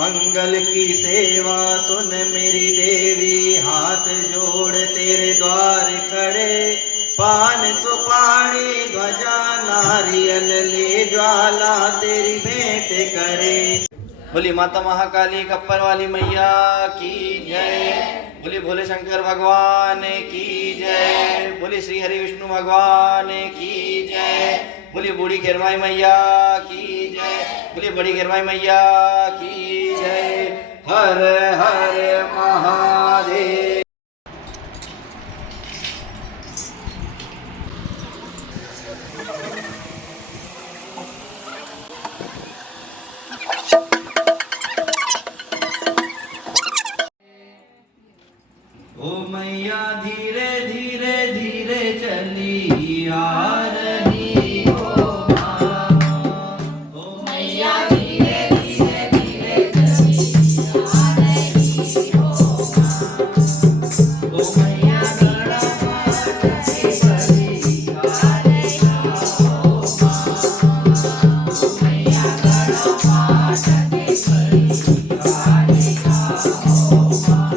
मंगल की सेवा सुन मेरी देवी, हाथ जोड़ तेरे द्वार खड़े। पान सुपारी ध्वजा नारियल ले, ज्वाला तेरी भेंट करे। बोली माता महाकाली खप्पर वाली मैया की जय। बोली भोले शंकर भगवान की जय। बोली श्री हरि विष्णु भगवान की जय। बोली बूढ़ी घेरमाई मैया की जय। बोली बड़ी घेरमाई मैया की जय। हर हर महादेव। ओ मैया धीरे धीरे धीरे चली आ रही हो माँ। ओ मैया धीरे धीरे धीरे चली आ रही हो माँ। ओ मैया गणपत की बलि आ रही हो माँ। ओ मैया गणपत की बलि आ रही हो माँ।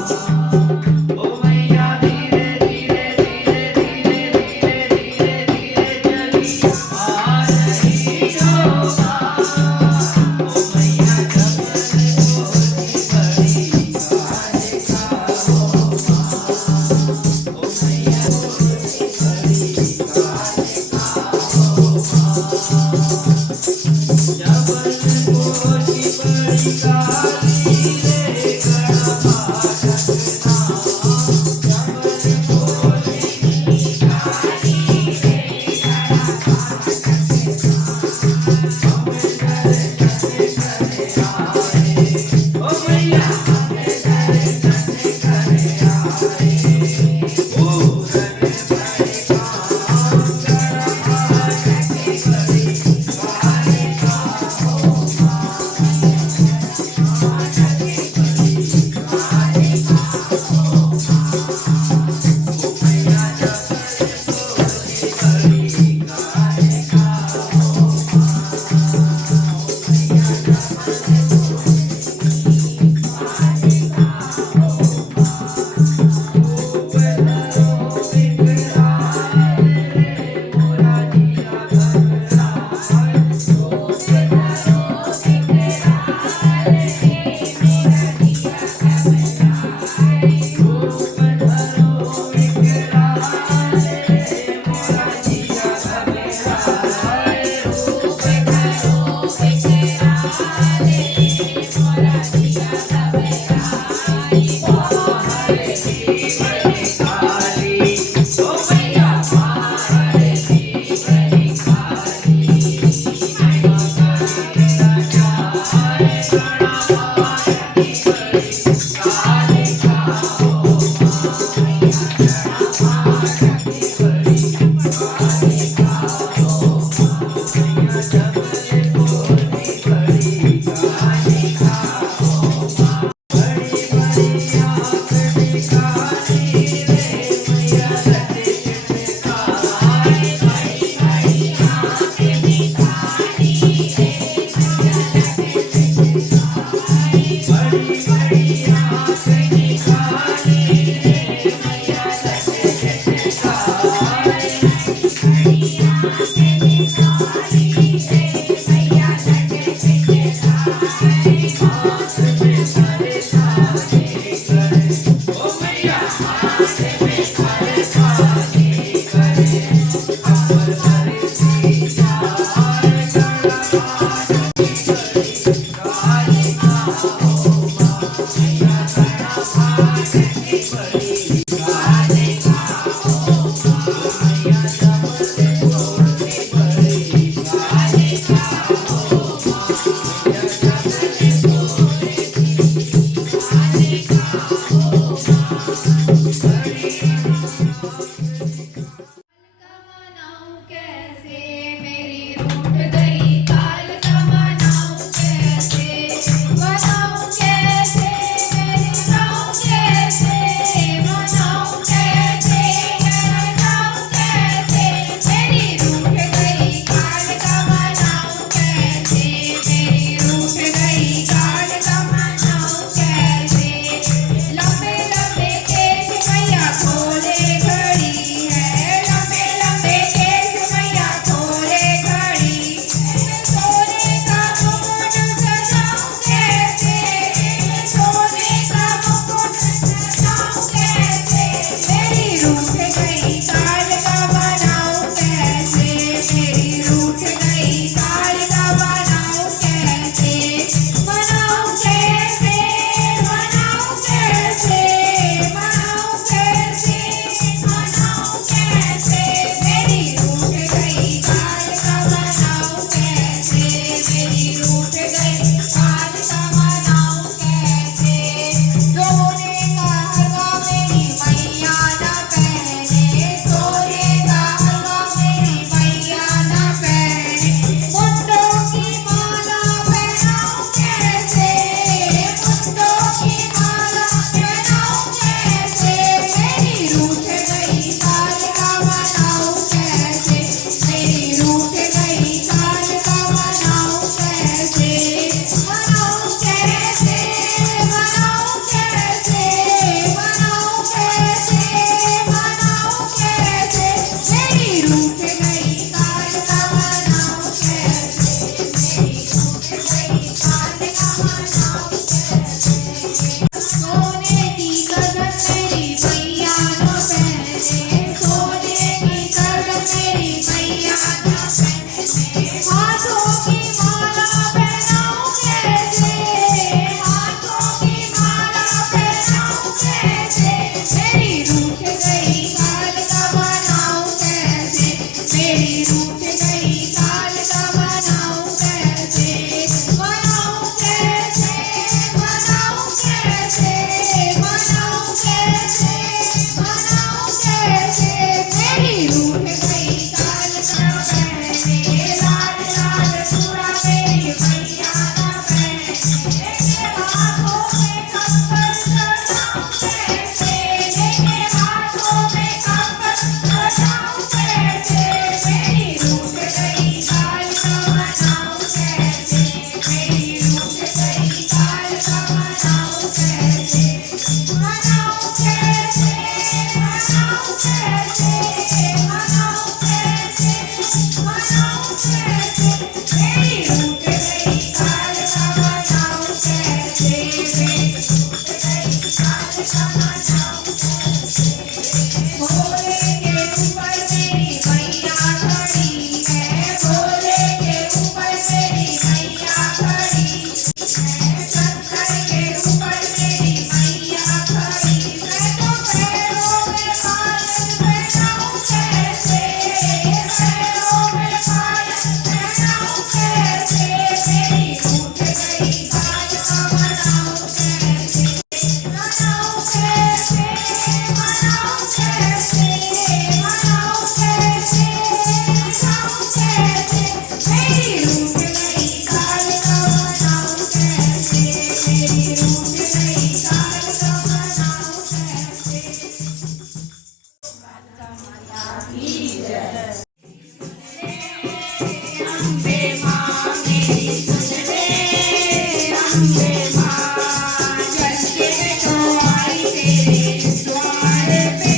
अम्बे माँ जल्दी तो आई तेरे द्वार पे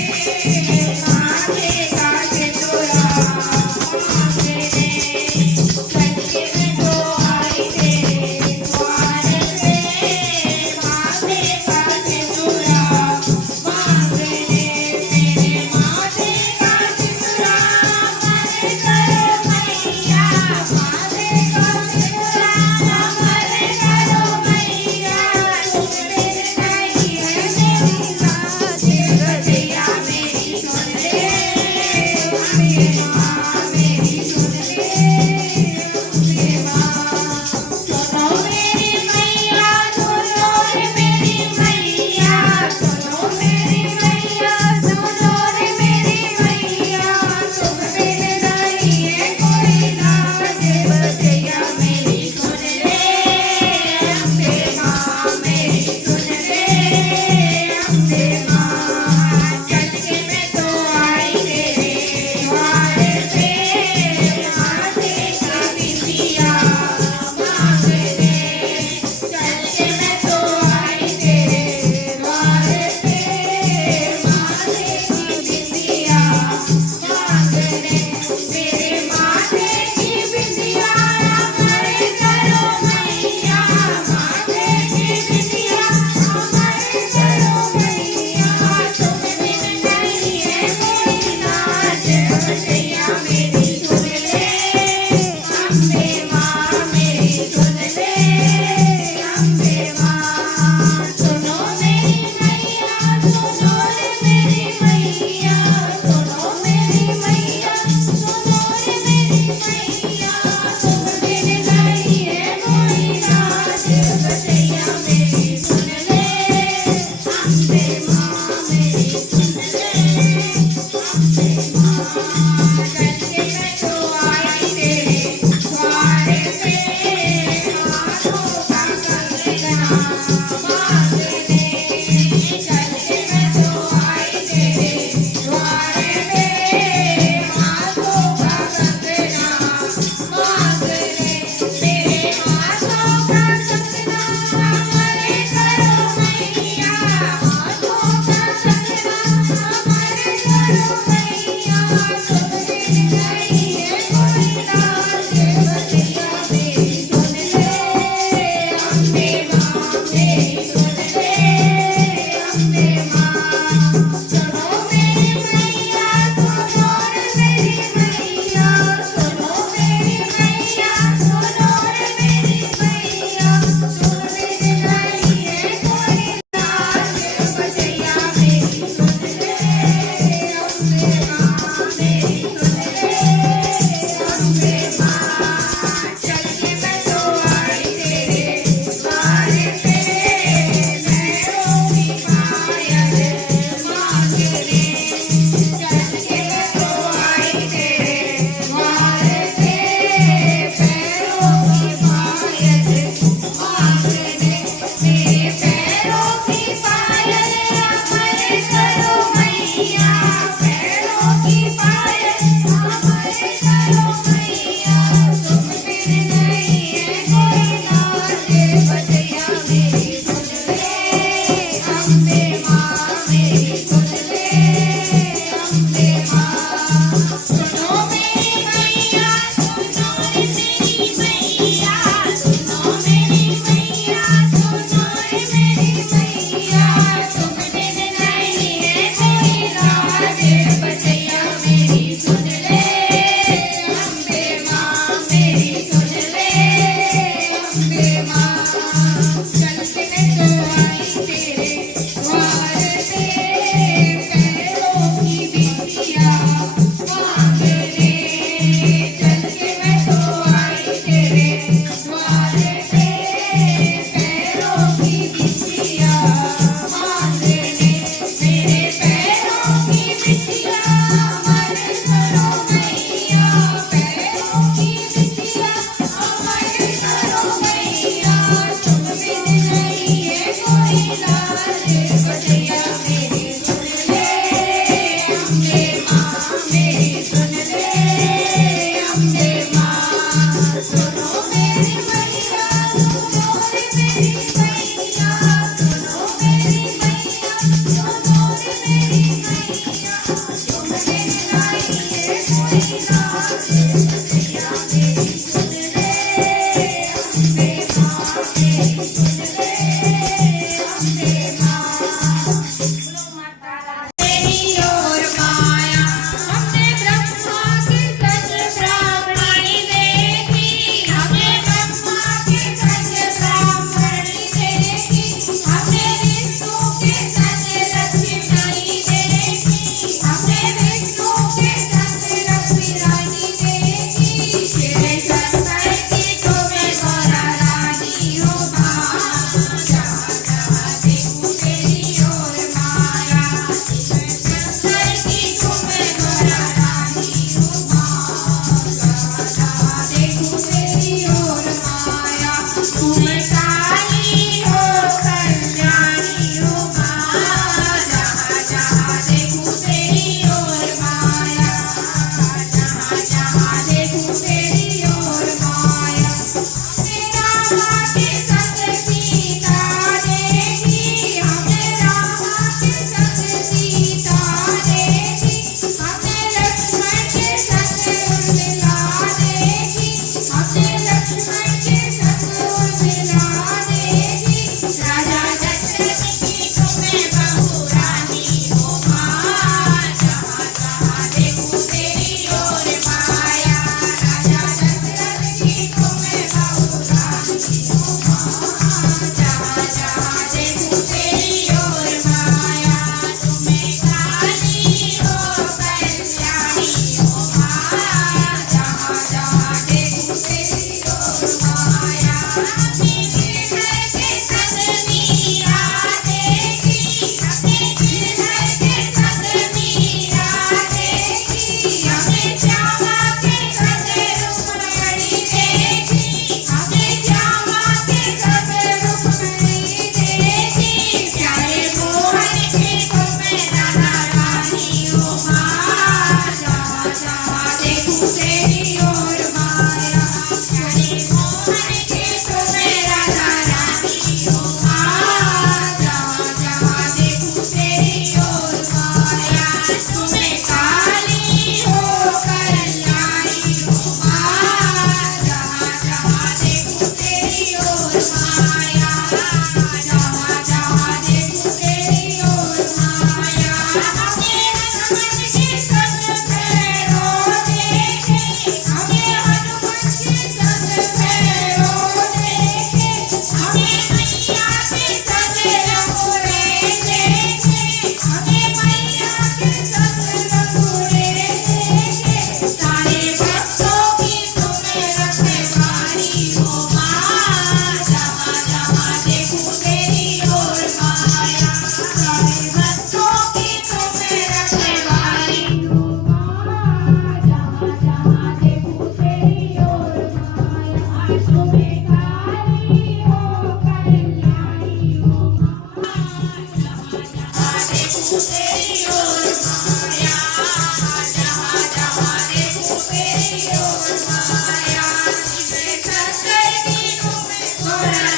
मांगेगा सिंदूरा मांगे रे जल्दी तो आई तेरे द्वार पे मांगेगा सिंदूरा मांगे रे मेरे माथे का सिंदूरा मारे करो मैया माथे का सिंदूरा मारे करो मैया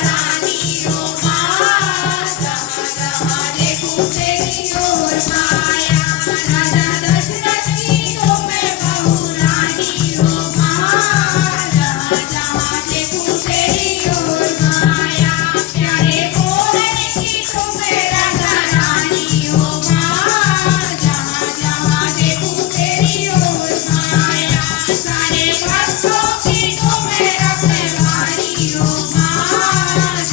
रानी हो माँ, जहाँ जहाँ देखूं तेरी ओर माया। राजा दशरथ की तो मैं बहू रानी हो माँ, जहाँ जहाँ देखूं तेरी ओर माया। प्यारे मोहन की तो मैं राधा रानी हो माँ, जहाँ जहाँ देखूं तेरी ओर माया। सारे भक्तों की तो मैं रखवाली हो माँ,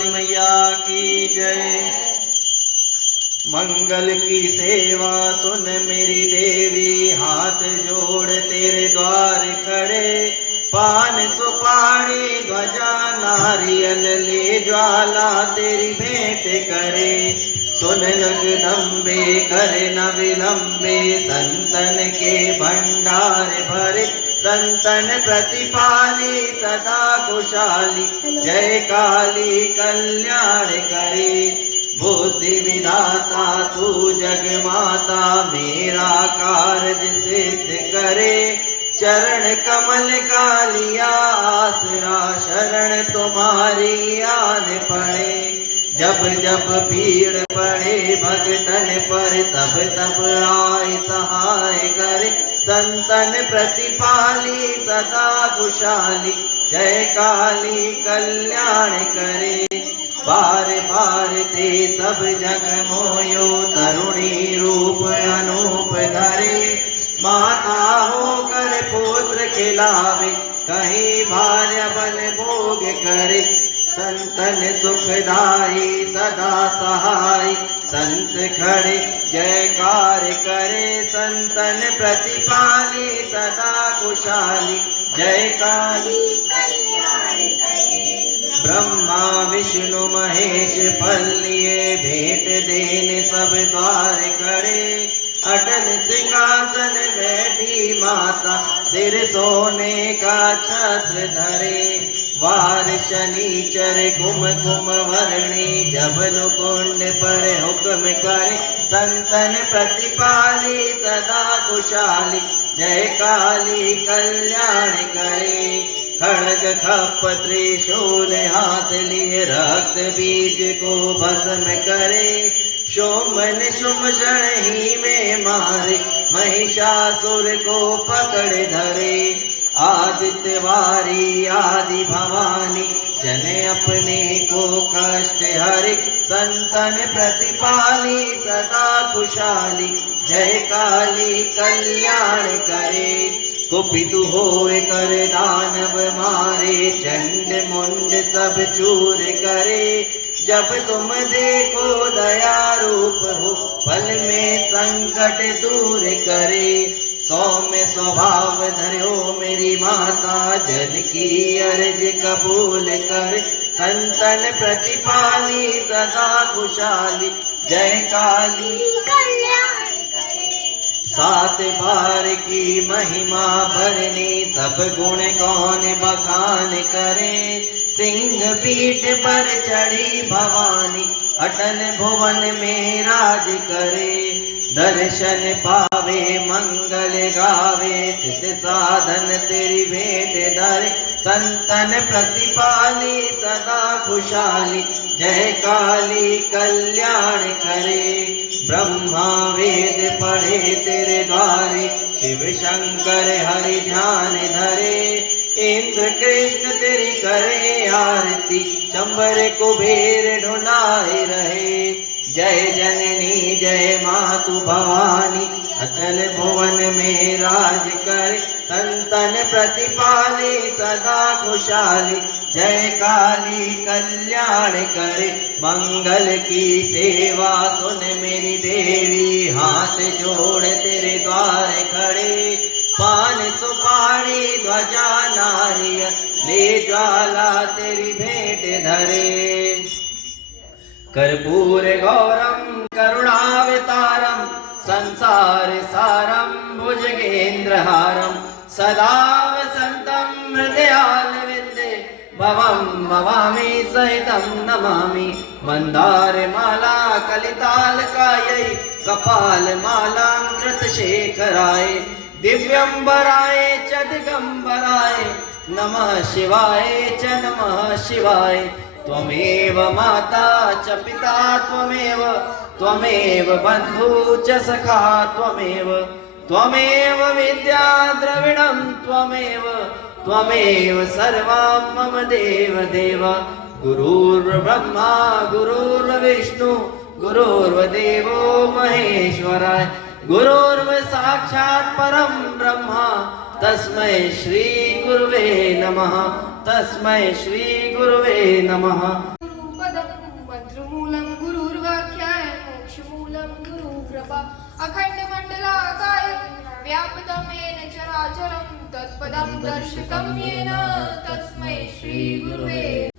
वाली मैया की जय। मंगल की सेवा सुन मेरी देवी, हाथ जोड़ तेरे द्वार खड़े। पान सुपारी ध्वजा नारियल ले, ज्वाला तेरी भेंट करे। सुन जगदम्बे कर न विलंबे, संतन के भंडार भरे। संतन प्रतिपाली सदा कुशाली, जय काली कल्याण करे। बुद्धि विधाता तू जग माता, मेरा कार्य सिद्ध करे। चरण कमल का लिया आसरा, शरण तुम्हारी आन पड़े। जब जब भीड़ पड़े भगतन पर, तब तब आए सहाय करे। संतन प्रतिपाली सदा खुशाली, जय काली कल्याण करे। बार बार ते सब जग मोयो, तरुणी रूप अनूप धरे। माता होकर पुत्र खिलावे, कहीं भार्य बन भोग करे। संतन सुखदाई सदा सहाय, संत खड़े जयकार करे। संतन प्रतिपाली सदा कुशाली, जय काली कल्याण करे। ब्रह्मा विष्णु महेश फल लिए, भेंट देने सब द्वार खड़े। अटल सिंहासन बैठी माता, सिर सोने का छत्र धरे। वार शनिचर कुम कुम वर्णी, जब कुंड पर हुक्म करे। संतन प्रतिपाली सदा कुशाली, जय काली कल्याण करे। खड़ग खप त्रिशूल हाथ लिए, रक्त बीज को भस्म करे। शोमन शुम ही में मारे, महिषासुर को पकड़ धरे। आदित्य वारी आदि भवानी, जने अपने को कष्ट हरे। संतन प्रतिपाली सदा खुशाली, जय काली कल्याण करे। कुपित होए कर दानव मारे, चंड मुंड सब चूर करे। जब तुम देखो दया रूप हो, पल में संकट दूर करे। सौम्य स्वभाव धर्यो मेरी माता, जन की अर्ज कबूल कर। संतन प्रतिपाली सदा खुशाली, जय काली कल्याण करे। सात बार की महिमा भरनी, सब गुण कौन बखान करे। सिंह पीठ पर चढ़ी भवानी, अटल भुवन में राज करे। दर्शन पावे मंगल गावे, सिद्ध साधन तेरी भेंट धरे। संतन प्रतिपाली सदा खुशाली, जय काली कल्याण करे। ब्रह्मा वेद पढ़े तेरे द्वारे, शिव शंकर हरि ध्यान धरे। इंद्र कृष्ण तेरी करे आरती, चंबर कुबेर ढूंढाए रहे। जय जननी जय मातु भवानी, अचल भुवन में राज करे। संतन प्रतिपाली सदा खुशाली, जय काली कल्याण करे। मंगल की सेवा सुन मेरी देवी, हाथ जोड़ तेरे द्वार खड़े। पान सुपारी ध्वजा नारियल, ले ज्वाला तेरी भेंट धरे। कर्पूर गौरम करुणावतारम, संसार सारम भुजगेन्द्रहारम। सदा वसंतम हृदयारविंदे, भवम भवामि सहितं नमामि। मंदार माला कलिताल कायै, कपाल मालां कृतशेखराय। दिव्यंबराय च दिगंबराय, नमः शिवाय च नमः शिवाय। त्वमेव माता च पिता त्वमेव, त्वमेव बन्धु च सखा त्वमेव। त्वमेव विद्या द्रविणं त्वमेव, त्वमेव सर्वं मम देव देव। गुरुर्ब्रह्मा गुरुर्विष्णु, गुरुर्देवो महेश्वराय। गुरुर्व साक्षात् परं ब्रह्मा, तस्मै श्री गुरुवे नमः। तस्मै श्री गुरुवे नमः। रूप केवलं गुरुकृपा अखण्डमण्डलाकाय व्याप्तं येन चराचरं तत्पदं दर्शितं येन तस्मै श्रीगुरुवे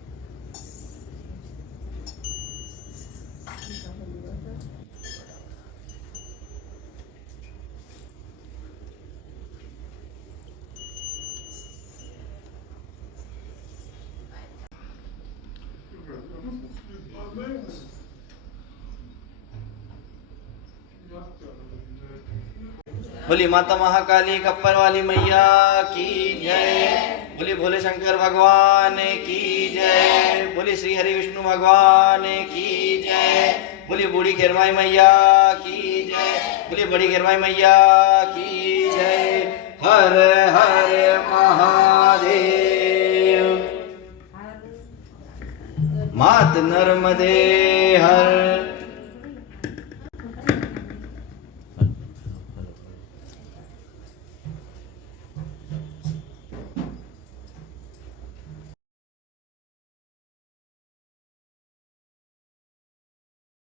बोली माता महाकाली कप्पर वाली मैया की जय। बोली भोले शंकर भगवान की जय। बोली श्री हरि विष्णु भगवान की जय। बोली बूढ़ी खेरमाई मैया की जय। बोली बड़ी खेरमाई मैया की जय। हर हर महादेव। मात नर्मदे हर।